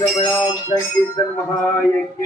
बळाम संकीर्तन महायज्ञ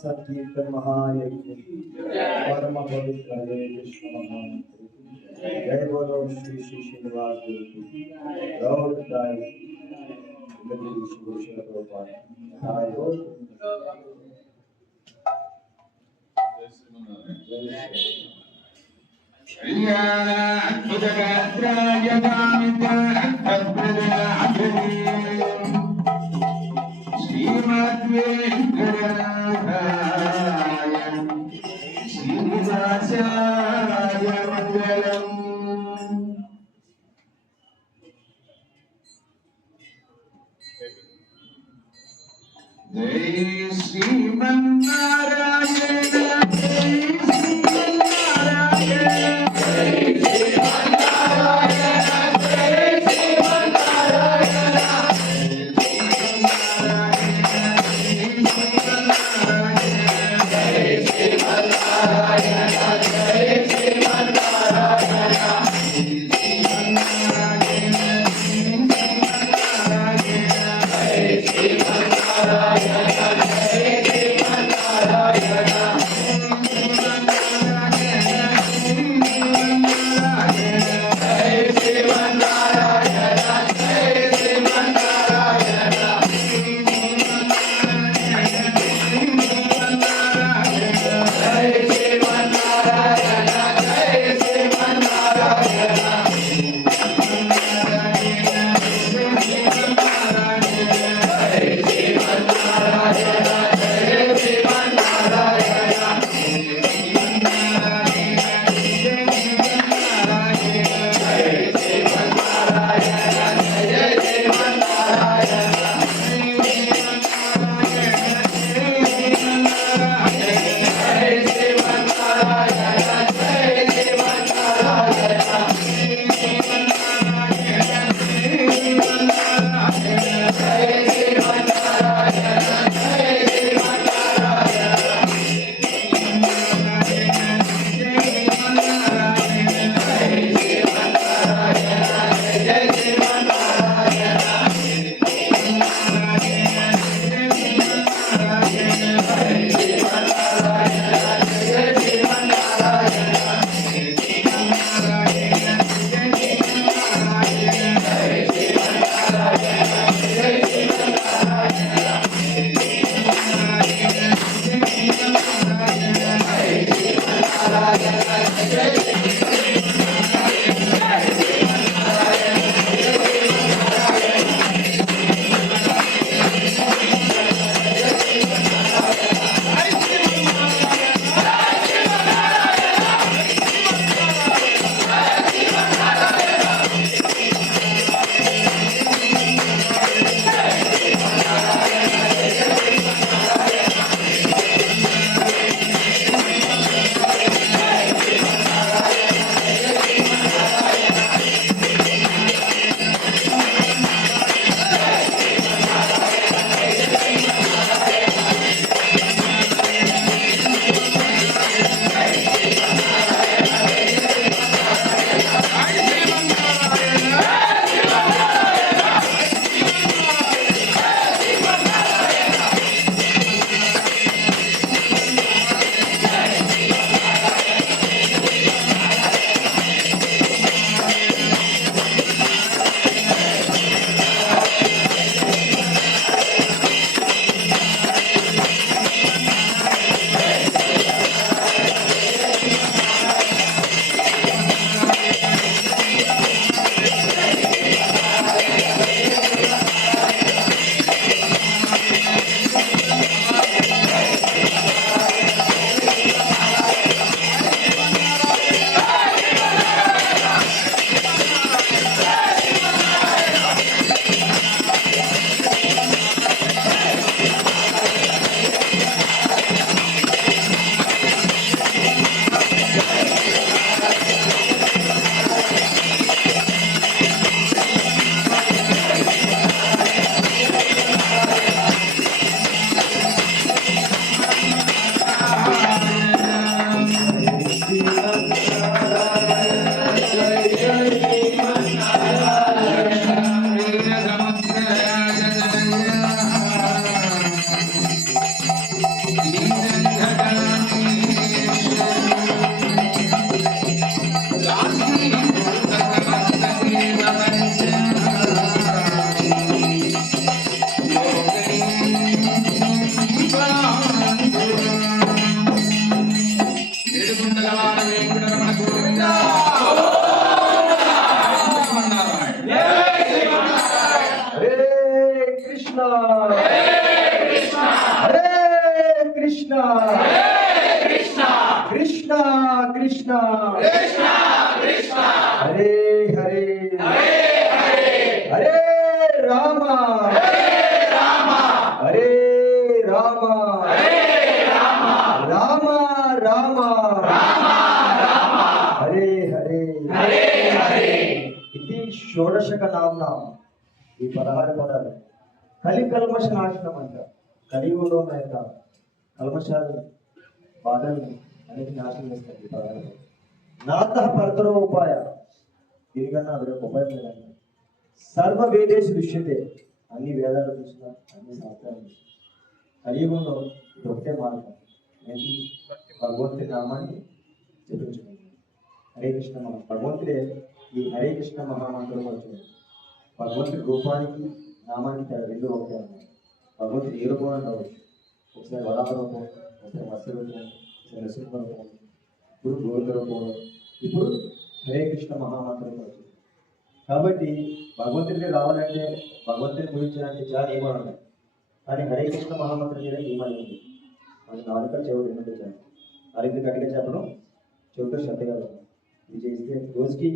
संकीर्तन महायज्ञ परम पवित्र हरे कृष्ण महामंत्र जय बोलो श्री श्री श्रीनिवास देव की गौरताई गति विश्वभूषण प्रभुपाद हाय हो जय श्रीमन्नारायण जय కృష్ణ హరే కృష్ణ కృష్ణ కృష్ణ హరే హరే హరే రామ హరే రామ రామ రామ హరే హరే ఇది షోడశక నామ్న ఈ 16 పదాలు కల్మష నాశనం అంట. కలియుగంలో ఉన్న యొక్క కల్మషాలు బాధల్ని అనేది నాశనం చేస్తారు ఈ 16 పదాలు. నాత పరతరో ఉపాయ, దీనికన్నా అదొక ఉపాయం లేదండి. సర్వ వేదేశు దృశ్యతే, అన్ని వేదాలు చూసిన అన్ని శాస్త్రాలు చూసిన కలియుగంలో ఇది ఒకటే మార్గం, ఏంటి? భగవంతుడి నామాన్ని జపించుకుంటాం. హరే కృష్ణ మనం భగవంతుడే ఈ హరే కృష్ణ మహామంత్రం వచ్చింది. భగవంతుడి రూపానికి నామానికి రెండు ఒకటే ఉన్నాయి. భగవంతుడు ఏ రూపంలో కావచ్చు, ఒకసారి వరాహ రూపం, ఒకసారి మత్స్య రూపం, ఒకసారి నరసింహ రూపం, ఇప్పుడు గోవింద రూపం, ఇప్పుడు హరే కృష్ణ మహామంత్రం వచ్చింది. కాబట్టి భగవంతుడికి రావాలంటే, భగవంతుని పూజించాలంటే చాలా నియమాలు ఉన్నాయి. కానీ హరే కృష్ణ మహామంత్రం చేయడానికి నియమాలు ఉంది. మనకి నాలుక చెవులు రెండు చేయాలి. నాలుగు గట్టిగా చెప్పడం, చెవుతో శ్రద్ధగా ఇది చేస్తే రోజుకి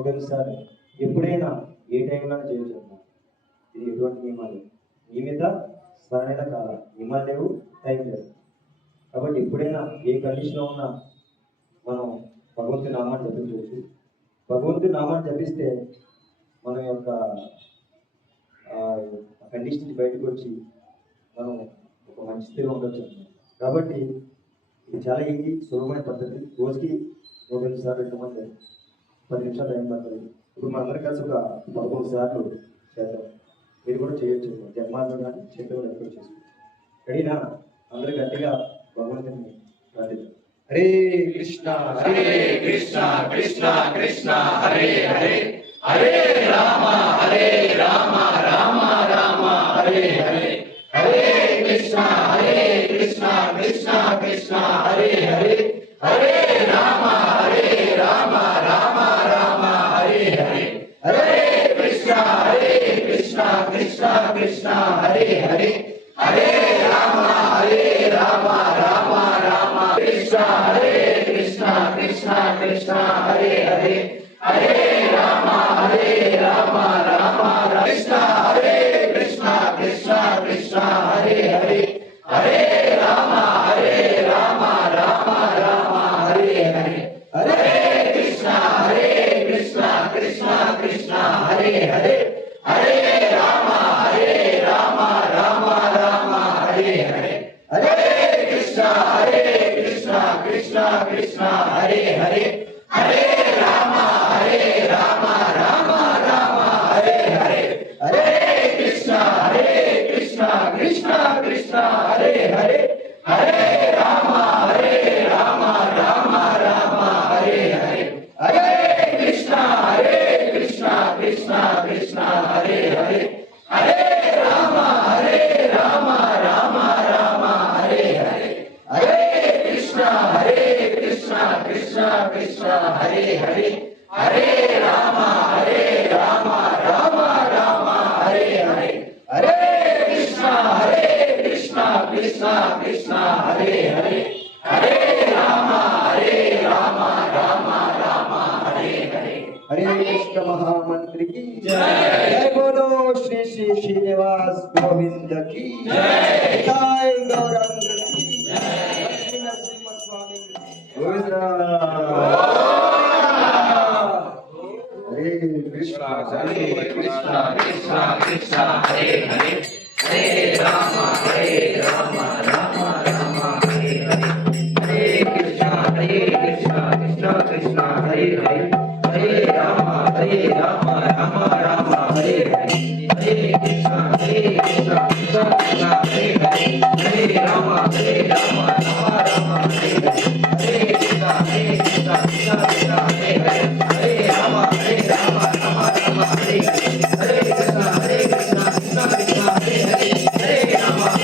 1 సార్లు ఎప్పుడైనా ఏ టైంలో చేయొచ్చు. ఇది ఎటువంటి నియమాలు, నియమిత స్మరణ కాల నియమాలు లేవు, టైం లేదు. కాబట్టి ఎప్పుడైనా ఏ కండిషన్లో ఉన్నా మనం భగవంతుని నామాన్ని జపించవచ్చు. భగవంతుని నామాన్ని జపిస్తే మన యొక్క కండిషన్ నుంచి బయటకు వచ్చి మనం ఒక మంచి స్థితిలో ఉండొచ్చు. కాబట్టి ఇది చాలా ఈజీ, సులభమైన పద్ధతి. రోజుకి 1 సార్లు 2 మంది 10 నిమిషాలు టైం పడుతుంది. ఇప్పుడు మనందరం కలిసి ఒక 11 సార్లు చేద్దాం. మీరు కూడా చేయొచ్చు, జన్మాల్లో కానీ చేతులు ఎక్కువ చేసుకోవచ్చు. రెడీనా? అందరూ గట్టిగా భగవంతుని ప్రార్థిద్దాం. హరే కృష్ణ కృష్ణ కృష్ణ హరే హరే, హరే రామ రామ రామ హరే హరే, హరే కృష్ణ కృష్ణ కృష్ణ హరే హరే, హరే రామ రామ రామ హరే హరే, హరే కృష్ణ కృష్ణ కృష్ణ హరే హరే, హరే రామ రామ రామ కృష్ణ కృష్ణ కృష్ణ హరే హరే, హరే రామ రామ కృష్ణ కృష్ణ కృష్ణ హరే హరే, హరే రామ రామ హరే హరే, హరే కృష్ణ కృష్ణ హరే హరే, హరే రామ రామ హరే హరే, హరే కృష్ణ కృష్ణ హరే హరే, హరే రామ రామ హరే హరే, హరే కృష్ణ కృష్ణ హరే హరే, హరే రామ రామ హరే హరే, హరే కృష్ణ కృష్ణ హరే హరే, హరే రామ రామ హరే హరే, హరే కృష్ణ కృష్ణ హరే హరే, హరే రామ రామ హరే హరే, హరే కృష్ణ కృష్ణ హరే హరే, హరే రామ రామ హరే హరే. హరే కృష్ణ మహామంత్రి की जय, बोलो श्री श्री श्रीनिवास गोविंद की जय, जय गौरंग की जय, लक्ष्मी नरसिम्हा स्वामी गोविंद। हरे कृष्ण कृष्ण हरे हरे, हरे राम राम हरे हरे, हरे कृष्ण कृष्ण कृष्ण हरे हरे, हरे राम राम राम हरे हरे, हरे कृष्ण कृष्ण कृष्ण हरे हरे, हरे राम राम राम हरे हरे, हरे कृष्ण कृष्ण कृष्ण हरे हरे, हरे राम राम राम हरे हरे, हरे कृष्ण कृष्ण कृष्ण हरे हरे, हरे राम राम राम हरे हरे, हरे कृष्ण हरे राम राम हरे हरे, हरे कृष्ण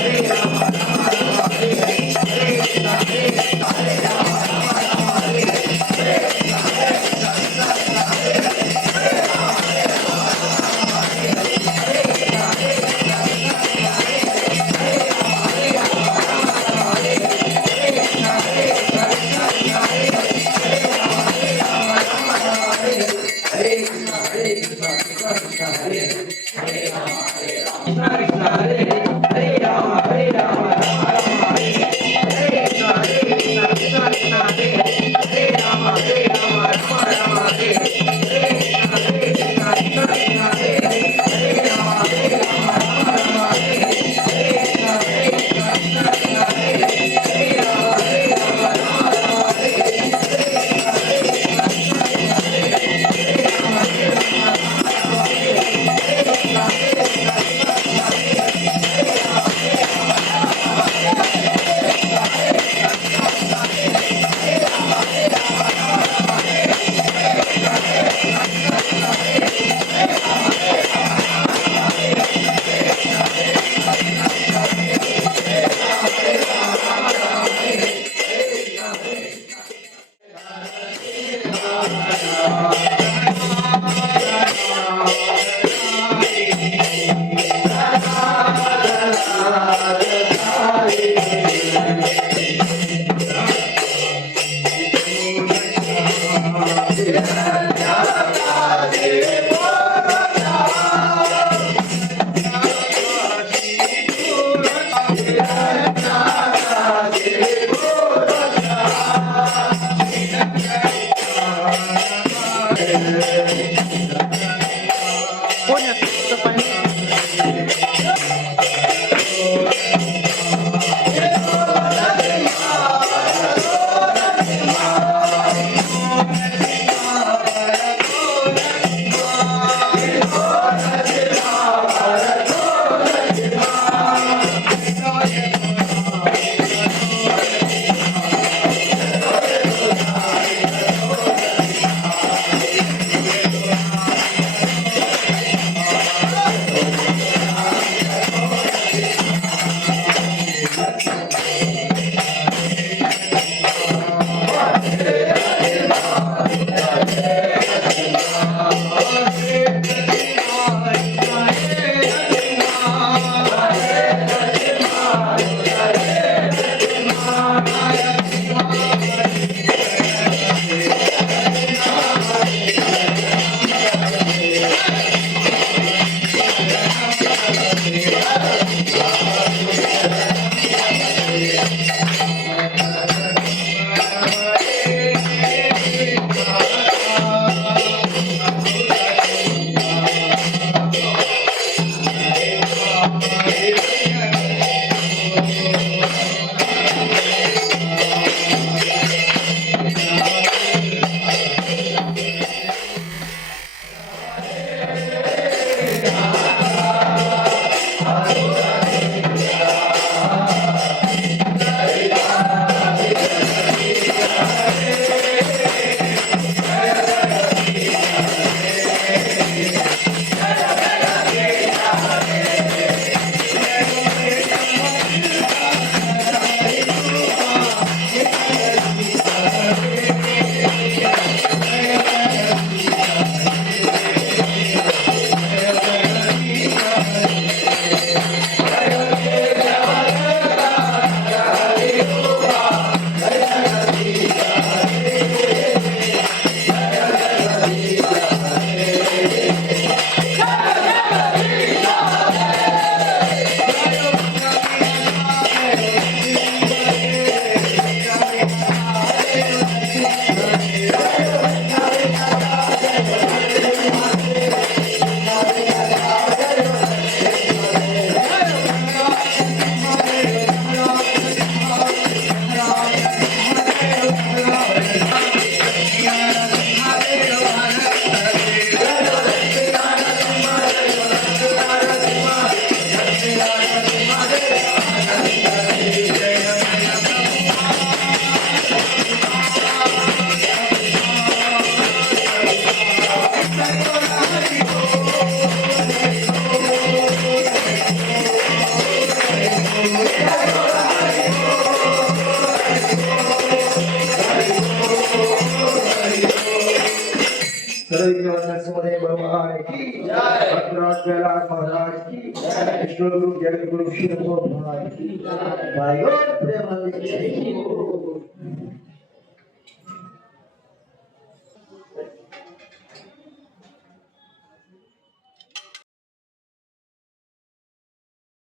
नरसिंह भगवान की जय, भद्राद्वैलास महाराज की जय, विष्णु गुरु जगत गुरु शिव भगवान की जय। प्रेमानंद की